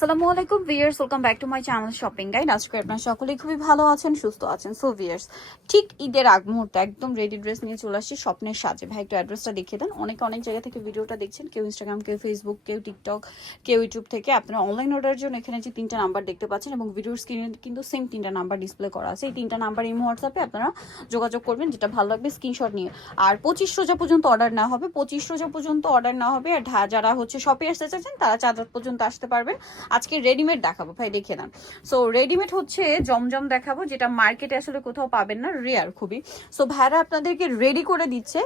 আসসালামু আলাইকুম viewers welcome back to my channel shopping guide. আজকে আপনারা সকলেই খুবই ভালো আছেন, সুস্থ আছেন। সো ভিয়ার্স ঠিক ঈদের আগ মুহূর্তে একদম রেডি ড্রেস নিয়ে চলে আসছি স্বপ্নের সাজে। ভাই, একটু অ্যাড্রেসটা দেখিয়ে দেন। অনেকে অনেক জায়গা থেকে ভিডিওটা দেখছেন, কেউ ইনস্টাগ্রাম কেউ ফেসবুক কেউ টিকটক কেউ ইউটিউব থেকে। আপনারা অনলাইন অর্ডারের জন্য এখানে যে তিনটা নাম্বার দেখতে পাচ্ছেন এবং ভিডিওর স্ক্রিনে কিন্তু সেম তিনটা নাম্বার ডিসপ্লে করা আছে। এই তিনটা নাম্বার এই হোয়াটসঅ্যাপে আপনারা যোগাযোগ করবেন, যেটা ভালো লাগবে স্ক্রিনশট নিয়ে। আর পঁচিশ রোজা পর্যন্ত অর্ডার নেওয়া হবে। পঁচিশ রোজা পর্যন্ত অর্ডার নেওয়া হবে। আর যারা হচ্ছে শপে আসতে চাচ্ছেন তারা রাত পর্যন্ত আসতে পারবেন। আজকে রেডিমেড দেখাবো, ভাই, দেখে নেন। সো রেডিমেড হচ্ছে জমজম দেখাবো, যেটা মার্কেটে আসলে কোথাও পাবেন না রেয়ার খুবই। সো ভাইরা আপনাদেরকে রেডি করে দিচ্ছে।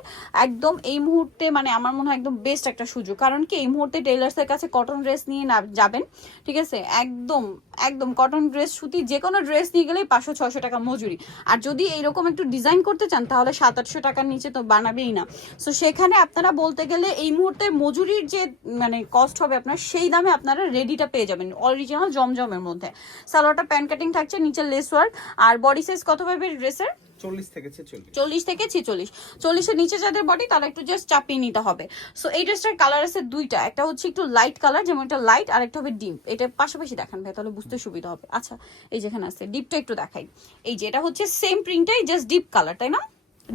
একদম এই মুহূর্তে মানে আমার মনে হয় একদম বেস্ট একটা সুযোগ। কারণ কি, এই মুহূর্তে টেলার্সের কাছে কটন ড্রেস নিয়ে না যাবেন, ঠিক আছে? একদম একদম কটন ড্রেস সুতি যে কোনো ড্রেস নিয়ে গেলেই পাঁচশো, ছয়শো টাকা মজুরি। আর যদি এইরকম একটু ডিজাইন করতে চান, তাহলে সাত, আটশো টাকার নিচে তো বানাবেই না। সো সেখানে আপনারা বলতে গেলে এই মুহূর্তে মজুরির যে মানে কস্ট হবে আপনার, সেই দামে আপনারা রেডিটা পেয়ে যাবেন। অরিজিনাল জমজমের মধ্যে। সালোয়ারটা প্যান্ট কাটিং থাকছে নিচে লেস ওয়ার্ক আর বডি সাইজ কত পাবে ড্রেসের? চল্লিশ থেকে ছেচল্লিশ। চল্লিশ থেকে ছেচল্লিশ। চল্লিশের নিচে যাদের বডি তারা একটু জাস্ট চাপিয়ে নিতে হবে। সো এই ড্রেসটার কালার আছে দুইটা। একটা হচ্ছে একটু লাইট কালার যেমন একটা লাইট আর একটা হবে ডিপ এটা পাশাপাশি দেখান ভাই তাহলে বুঝতে সুবিধা হবে। আচ্ছা এই যেখানে আছে ডিপটা একটু দেখাই। এই যে এটা হচ্ছে সেম প্রিন্টটাই জাস্ট ডিপ কালার তাই না?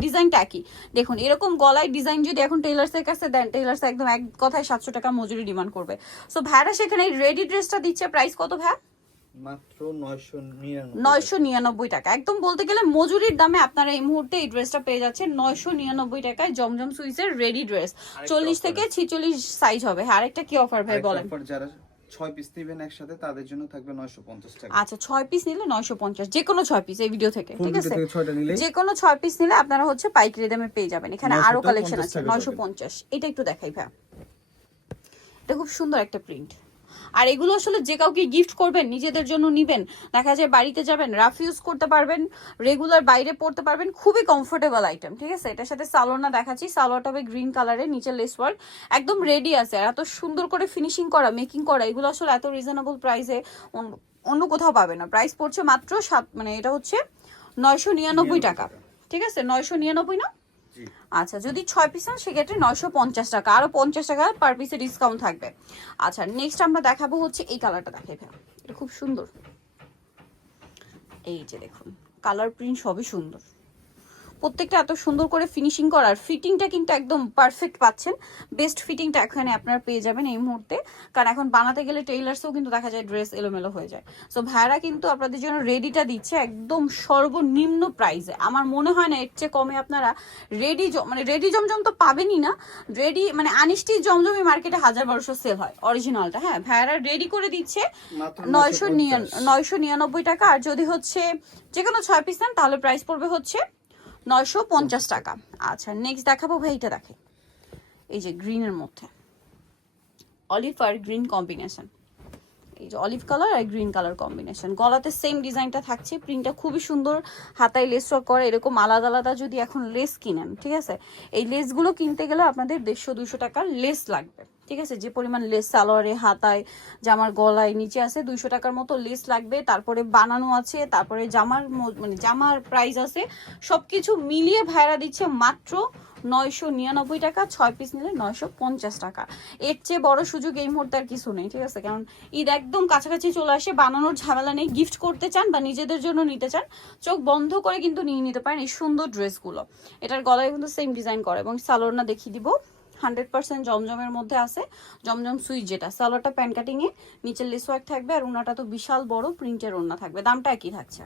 ডিজাইনটা একই। দেখুন এরকম গলায় ডিজাইন যদি এখন টেলার্সের কাছে দেন টেলার্স একদম এক কথায় সাতশো টাকা মজুরি ডিমান্ড করবে। সো ভাইরা সেখানে রেডি ড্রেসটা দিচ্ছে প্রাইস কত ভাই মাত্র নয়শো নিরানব্বই টাকা। একদম বলতে গেলে মজুরির দামে আপনারা এই মুহূর্তে এই ড্রেসটা পেয়ে যাচ্ছেন নয়শো নিরানব্বই টাকায় জমজম সুইসের রেডি ড্রেস চল্লিশ থেকে ছিচল্লিশ সাইজ হবে। হ্যাঁ, আরেকটা কি অফার ভাই বলেন? যারা ছয় পিস নেবেন একসাথে তাদের জন্য থাকবে নয়শো পঞ্চাশ টাকা। আচ্ছা ছয় পিস নিলে নয়শো পঞ্চাশ যে কোনো ছয় পিস এই ভিডিও থেকে ঠিক আছে? যে কোনো ছয় পিস নিলে আপনারা হচ্ছে পাইকারি দামে পেয়ে যাবেন। এখানে আরও কালেকশন আছে টাকা নয়শো পাবেন। পঞ্চাশ এটা একটু দেখাই ভাই এটা খুব সুন্দর একটা প্রিন্ট আর এগুলো আসলে যে কাউকে গিফট করবেন নিজেদের জন্য নিবেন। দেখা যায় বাড়িতে যাবেন রাফ ইউজ করতে পারবেন রেগুলার বাইরে পড়তে পারবেন খুবই কমফোর্টেবল আইটেম ঠিক আছে? এটার সাথে সালোয়ারটা দেখাচ্ছি সালোয়ারটা হবে গ্রিন কালারের নিচে লেস ওয়ার্ক একদম রেডি আছে। আর এত সুন্দর করে ফিনিশিং করা মেকিং করা এগুলো আসলে এত রিজনেবল প্রাইসে অন্য কোথাও পাবে না। প্রাইস পড়ছে মাত্র সাত মানে এটা হচ্ছে নয়শো নিরানব্বই টাকা। ঠিক আছে? নয়শো নিরানব্বই না? আচ্ছা যদি ছয় পিস নেন সেক্ষেত্রে নয়শো পঞ্চাশ টাকা। আরও পঞ্চাশ টাকা পার পিসে ডিসকাউন্ট থাকবে। আচ্ছা নেক্সট আমরা দেখাবো হচ্ছে এই কালারটা দেখে এটা খুব সুন্দর। এই যে দেখুন কালার প্রিন্ট সবই সুন্দর। প্রত্যেকটা এত সুন্দর করে ফিনিশিং করার ফিটিংটা কিন্তু একদম পারফেক্ট পাচ্ছেন। বেস্ট ফিটিংটা এখানে আপনারা পেয়ে যাবেন এই মুহূর্তে। কারণ এখন বানাতে গেলে টেইলার্সেও কিন্তু দেখা যায় ড্রেস এলোমেলো হয়ে যায়। সো ভাইরা কিন্তু আপনাদের জন্য রেডিটা দিচ্ছে একদম সর্বনিম্ন প্রাইসে আমার মনে হয় না এর চেয়ে কমে আপনারা রেডি মানে রেডি জমজম তো পাবেনই না। রেডি মানে আনিষ্টি জমজমি মার্কেটে হাজার বারোশো সেল হয় অরিজিনালটা হ্যাঁ? ভাইয়ারা রেডি করে দিচ্ছে নয়শো 950 নয়শো নিরানব্বই টাকা। আর যদি হচ্ছে যে কোনো ছয় পিস নেন তাহলে প্রাইস পড়বে হচ্ছে নয়শো পঞ্চাশ টাকা। আচ্ছা নেক্সট দেখাবো ভাই এটা দেখে। এই যে গ্রিনের মধ্যে। অলিভ আর গ্রিন কম্বিনেশন এই যে অলিভ কালার আর গ্রিন কালার কম্বিনেশন গলাতে সেম ডিজাইনটা থাকছে প্রিন্টটা খুবই সুন্দর। হাতায় লেস করে, এরকম আলাদা আলাদা যদি এখন লেস কিনেন, ঠিক আছে? এই লেসগুলো কিনতে গেলে আপনাদের দেড়শো দুশো টাকার লেস লাগবে। ঠিক আছে? যে পরিমাণ লেস, সালোয়ারে, হাতায়, জামার গলায় নিচে আছে, দুইশো টাকার মতো লেস লাগবে। তারপরে বানানো আছে, তারপরে জামার মানে জামার প্রাইস আছে। সব কিছু মিলিয়ে ভাইরা দিচ্ছে মাত্র নয়শো নিরানব্বই টাকা, ছয় পিস নিলে নয়শো পঞ্চাশ টাকা। এর চেয়ে বড় সুযোগ এই মুহূর্তে আর কিছু নেই, ঠিক আছে? কারণ ঈদ একদম কাছাকাছি চলে আসে, বানানোর ঝামেলা নেই। গিফট করতে চান বা নিজেদের জন্য নিতে চান, চোখ বন্ধ করে কিন্তু নিয়ে নিতে পারেন এই সুন্দর ড্রেসগুলো এটার গলায় কিন্তু সেম ডিজাইন করে এবং সালোয়ারনা দেখিয়ে দিব। হান্ড্রেড পার্সেন্ট জমজমের মধ্যে আছে। জমজম সুইচ যেটা সালোয়ারটা প্যান্ট কাটিংয়ে নিচের লেস ওয়ার্ক থাকবে আর ওনাটা তো বিশাল বড় প্রিন্টের ওড়না থাকবে। দামটা একই থাকছে।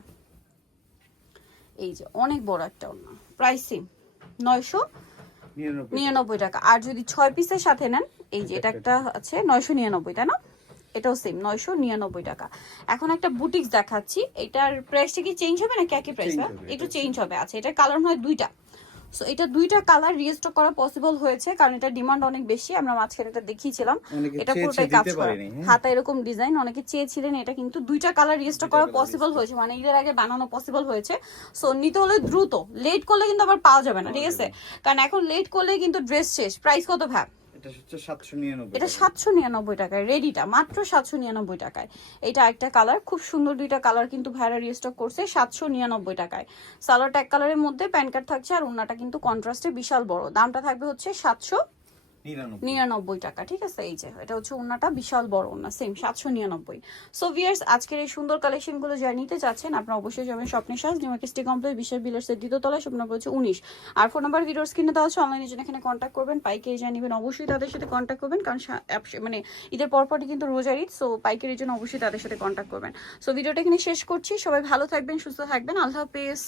এই যে অনেক বড় একটা ওড়না। প্রাইস সেম নয়শো নিরানব্বই টাকা। আর যদি ছয় পিসের সাথে নেন এই যে এটা একটা আছে নয়শো নিরানব্বই তাই না? এটাও সেম নয়শো নিরানব্বই টাকা। এখন একটা বুটিক্স দেখাচ্ছি। এটার প্রাইসটা কি চেঞ্জ হবে নাকি একই প্রাইস একটু চেঞ্জ হবে। আচ্ছা এটার কালার হয় দুইটা। সো এটা দুইটা কালার রিস্টক করা পসিবল হয়েছে কারণ এটা ডিমান্ড অনেক বেশি আমরা মাঝখানে এটা দেখিয়েছিলাম। এটা পুরোটাই কাজ করে। হ্যাঁ। হাতা এরকম ডিজাইন অনেকে চেয়েছিলেন এটা কিন্তু দুইটা কালার রিস্টক করা পসিবল হয়েছে। মানে ঈদের আগে বানানো পসিবল হয়েছে। সো নিতে হলে দ্রুত লেট করলে কিন্তু আবার পাওয়া যাবে না ঠিক আছে? কারণ এখন লেট করলে কিন্তু ড্রেস শেষ। প্রাইস কত ভাব? এটা হচ্ছে সাতশো নিরানব্বই এটা টাকা। সাতশো নিরানব্বই টাকায় রেডিটা মাত্র সাতশো নিরানব্বই টাকায়। এটা একটা কালার খুব সুন্দর দুইটা কালার কিন্তু ভাইরা রিস্টক করছে সাতশো নিরানব্বই টাকায়। সালোয়ার এক কালারের মধ্যে প্যান কার্ড থাকছে আর ওনাটা কিন্তু কন্ট্রাস্টে বিশাল বড়। দামটা থাকবে হচ্ছে সাতশো নিরানব্বই। টাকা, ঠিক আছে? এই যে, এটা হচ্ছে ওনাটা বিশাল বড় ওনা সেম সাতশো নিরানব্বই। সো ভিয়ার্স আজকের এই সুন্দর নিতে চাচ্ছেন, আপনারা অবশ্যই যাবেন স্বপ্নের সাজ কমপ্লেক্স বিশাল স্বপ্ন নম্বর হচ্ছে উনিশ। আর ফোন নাম্বার ভিডিওর স্ক্রিনে দেওয়া হচ্ছে অনলাইনে এখানে কন্ট্যাক্ট করবেন, পাইকারি যা নেবেন অবশ্যই তাদের সাথে কন্ট্যাক্ট করবেন, কারণ মানে ঈদের পরপরই কিন্তু রোজার ঈদ সো পাইকারির জন্য অবশ্যই তাদের সাথে কন্ট্যাক্ট করবেন। সো ভিডিওটা এখানে শেষ করছি, সবাই ভালো থাকবেন, সুস্থ থাকবেন, আল্লাহ হাফেজ।